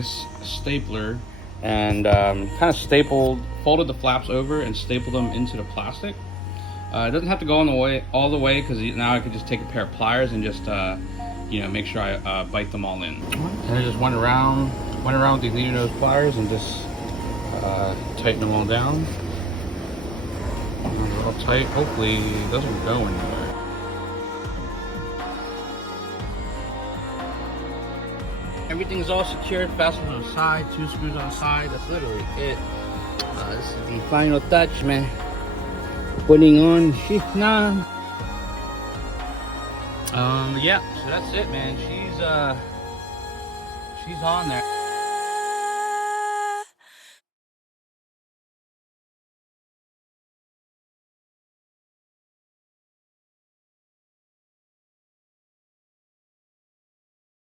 this stapler and kind of folded the flaps over and stapled them into the plastic. It doesn't have to go all the way because now I could just take a pair of pliers and just you know, make sure I bite them all in. And I just went around with these needle nose pliers and just tighten them all down. They're all tight. Hopefully it doesn't go anywhere. Everything's all secured, fastened on the side, 2 screws on the side. That's literally it. This is the final touch, man. Putting on shift 9. Yeah, so that's it, man. She's on there.